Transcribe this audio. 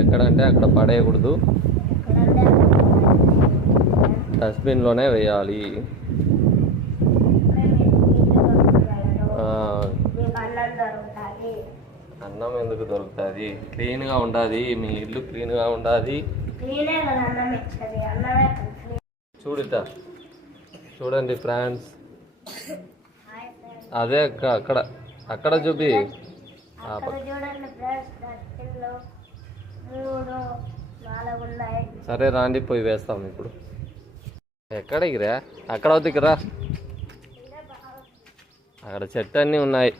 ఎక్కడంటే అక్కడ పడేయకూడదు, డస్ట్బిన్లోనే వేయాలి. అన్నం ఎందుకు దొరుకుతుంది? క్లీన్గా ఉండాలి, మీ ఇల్లు క్లీన్గా ఉండాలి. చూడుతా, చూడండి ఫ్రెండ్స్, అదే అక్కడ అక్కడ చూపి. సరే రాండి, పోయి వేస్తాం ఇప్పుడు. ఎక్కడికి రా? అక్కడ వద్దుకి రా, అక్కడ చెట్టు అన్నీ ఉన్నాయి.